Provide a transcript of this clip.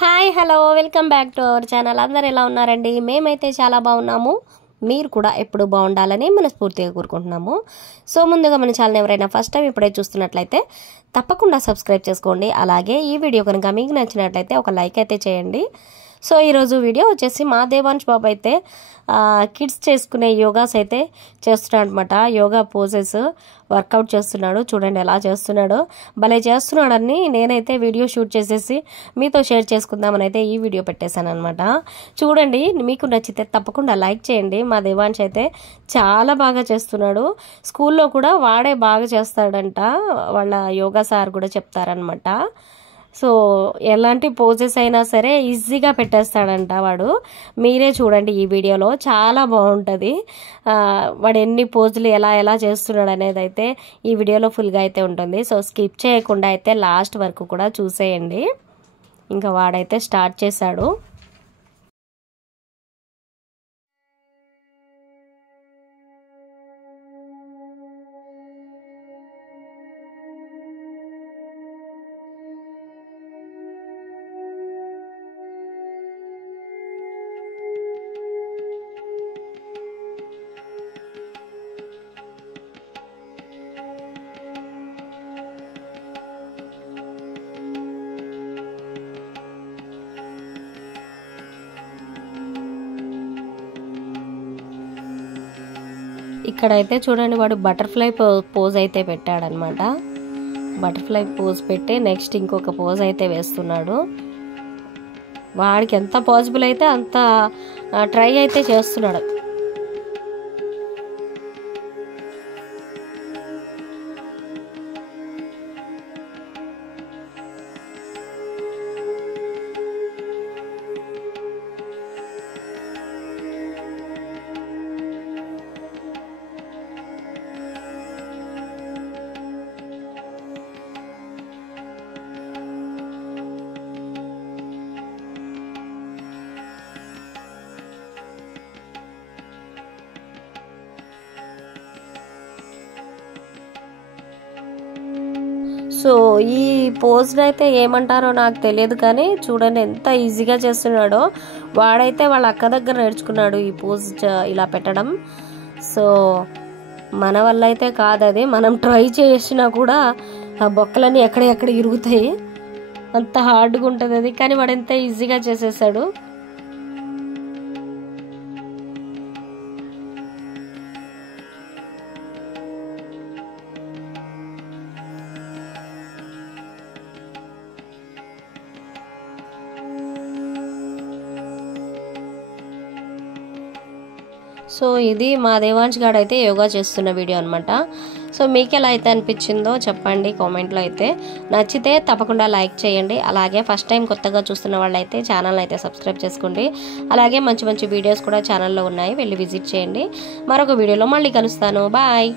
Hi hello welcome back to our channel. అందరు ఎలా ఉన్నారండి? మేమైతే చాలా బాగున్నాము. మీరు కూడా ఎప్పుడు బాగుండాలని మనస్ఫూర్తిగా కోరుకుంటున్నాము. సో ముందుగా మన ఛానల్ ఎవరైనా ఫస్ట్ టైం ఇప్పుడే చూస్తున్నట్లయితే తప్పకుండా సబ్స్క్రైబ్ చేసుకోండి. అలాగే ఈ వీడియో కనుక మీకు నచ్చినట్లయితే ఒక లైక్ అయితే చేయండి. సో ఈరోజు వీడియో వచ్చేసి మా దేవాంశ్ బాబు అయితే కిడ్స్ చేసుకునే యోగాస్ అయితే చేస్తున్నాడు అనమాట. యోగా పోజెస్ వర్కౌట్ చేస్తున్నాడు. చూడండి ఎలా చేస్తున్నాడో, భలే చేస్తున్నాడని నేనైతే వీడియో షూట్ చేసేసి మీతో షేర్ చేసుకుందామని అయితే ఈ వీడియో పెట్టేశాను అనమాట. చూడండి, మీకు నచ్చితే తప్పకుండా లైక్ చేయండి. మా దేవాంశ్ అయితే చాలా బాగా చేస్తున్నాడు. స్కూల్లో కూడా వాడే బాగా చేస్తాడంట. వాళ్ళ యోగా సార్ కూడా చెప్తారనమాట. సో ఎలాంటి పోజెస్ అయినా సరే ఈజీగా పెట్టేస్తాడంట వాడు. మీరే చూడండి, ఈ వీడియోలో చాలా బాగుంటుంది. వాడు ఎన్ని పోజులు ఎలా ఎలా చేస్తున్నాడు అనేది అయితే ఈ వీడియోలో ఫుల్గా అయితే ఉంటుంది. సో స్కిప్ చేయకుండా అయితే లాస్ట్ వరకు కూడా చూసేయండి. ఇంకా వాడైతే స్టార్ట్ చేశాడు. ఇక్కడైతే చూడండి, వాడు బటర్ఫ్లై పోజ్ అయితే పెట్టాడనమాట. బటర్ఫ్లై పోజ్ పెట్టి నెక్స్ట్ ఇంకొక పోజ్ అయితే వేస్తున్నాడు. వాడికి ఎంత పాసిబుల్ అయితే అంత ట్రై అయితే చేస్తున్నాడు. సో ఈ పోజ్ని అయితే ఏమంటారో నాకు తెలియదు, కానీ చూడండి ఎంత ఈజీగా చేస్తున్నాడో. వాడైతే వాళ్ళ అక్క దగ్గర నేర్చుకున్నాడు ఈ పోజ్ ఇలా పెట్టడం. సో మన వల్ల అయితే కాదు అది. మనం ట్రై చేసినా కూడా ఆ బొక్కలన్నీ ఎక్కడెక్కడ ఇరుగుతాయి, అంత హార్డ్గా ఉంటుంది అది. కానీ వాడు ఎంత ఈజీగా చేసేసాడు. సో ఇది మా దేవాంశ్ గారు అయితే యోగా చేస్తున్న వీడియో అనమాట. సో మీకు ఎలా అయితే అనిపించిందో చెప్పండి కామెంట్లో. అయితే నచ్చితే తప్పకుండా లైక్ చేయండి. అలాగే ఫస్ట్ టైం కొత్తగా చూస్తున్న వాళ్ళు అయితే ఛానల్ అయితే సబ్స్క్రైబ్ చేసుకోండి. అలాగే మంచి మంచి వీడియోస్ కూడా ఛానల్లో ఉన్నాయి, వెళ్ళి విజిట్ చేయండి. మరొక వీడియోలో మళ్ళీ కలుస్తాను. బాయ్.